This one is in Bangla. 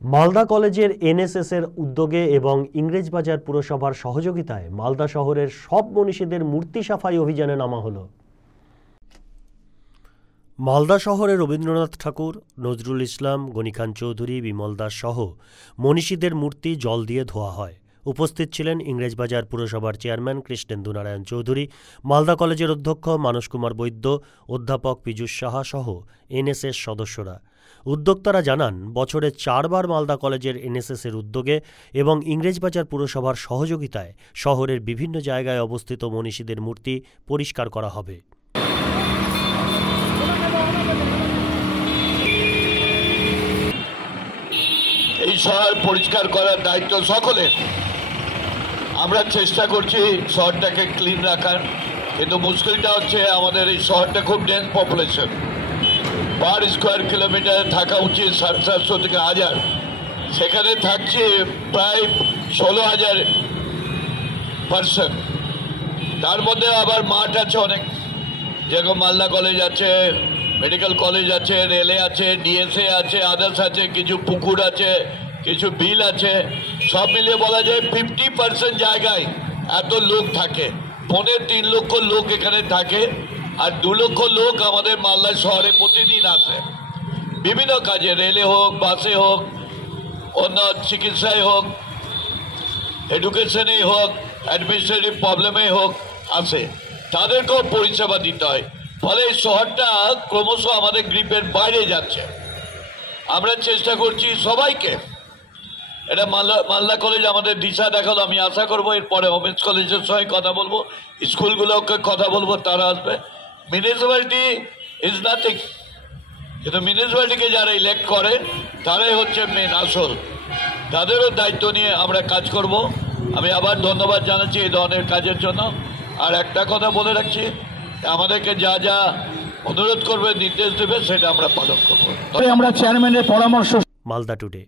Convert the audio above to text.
মালদা কলেজের এনএসএস-এর উদ্যোগে এবং ইংরেজবাজার পুরসভার সহযোগিতায় মালদা শহরের সব মনীষীদের মূর্তি সাফাই অভিযানে নামা হলো। মালদা শহরে রবীন্দ্রনাথ ঠাকুর, নজরুল ইসলাম, গনি খান চৌধুরী, বিমল দাস সহ মনীষীদের মূর্তি জল দিয়ে ধোয়া হয়। উপস্থিত ছিলেন ইংরেজবাজার পুরসভার চেয়ারম্যান কৃষ্ণেন্দু নারায়ণ চৌধুরী, মালদা কলেজের অধ্যক্ষ মানস কুমার বৈদ্য, অধ্যাপক পীযূষ সাহা সহ এনএসএস সদস্যরা। উদ্যোক্তারা জানান, বছরে 4 বার মালদা কলেজের এনএসএস-এর উদ্যোগে এবং ইংরেজবাজার পুরসভার সহযোগিতায় শহরের বিভিন্ন জায়গায় অবস্থিত মনীষীদের মূর্তি পরিষ্কার করা হবে। এই শহর পরিষ্কার করার দায়িত্ব সকলের। আমরা চেষ্টা করছি শহরটাকে ক্লিন রাখার, কিন্তু মুশকিলটা হচ্ছে আমাদের এই শহরটা খুব dense population. Per square kilometre থাকা উচিত 700 থেকে 1000, সেখানে থাকছে প্রায় 16,000 পার্সন। তার মধ্যে আবার মাঠ আছে অনেক, যেরকম মালদা কলেজ আছে, মেডিকেল কলেজ আছে, রেলে আছে, ডিএসএ আছে, আদার্স আছে, কিছু পুকুর আছে, কিছু বিল আছে। সব মিলিয়ে বলা যায় 50% জায়গায় এত লোক থাকে। 3.5 লক্ষ লোক এখানে থাকে, আর 2 লক্ষ লোক আমাদের মালদা শহরে প্রতিদিন আসে বিভিন্ন কাজে, রেলে হোক, বাসে হোক, অন্য চিকিৎসায় হোক, এডুকেশনে হোক, অ্যাডমিনিস্ট্রেটিভ প্রবলেমে হোক, আসে। তাদেরকেও পরিষেবা দিতে হয়। ফলে এই শহরটা ক্রমশ আমাদের গ্রিপের বাইরে যাচ্ছে। আমরা চেষ্টা করছি সবাইকে, এটা মালদা কলেজ আমাদের দিশা দেখালো। আমি আশা করবো এরপরে ওমেন্স কলেজের সঙ্গে কথা বলবো, স্কুলগুলোকে কথা বলবো, তারা আসবে। মিউনিসিপ্যালিটি ইজ নাথিং, কিন্তু মিউনিসিপ্যালিটিকে যারা ইলেক্ট করে তারাই হচ্ছে মেন আসল। তাদেরও দায়িত্ব নিয়ে আমরা কাজ করব। আমি আবার ধন্যবাদ জানাচ্ছি এই ধরনের কাজের জন্য। আর একটা কথা বলে রাখছি, আমাদেরকে যা যা অনুরোধ করবে, নির্দেশ দেবে, সেটা আমরা পালন করবো। আমরা চেয়ারম্যানের পরামর্শ। মালদা টুডে।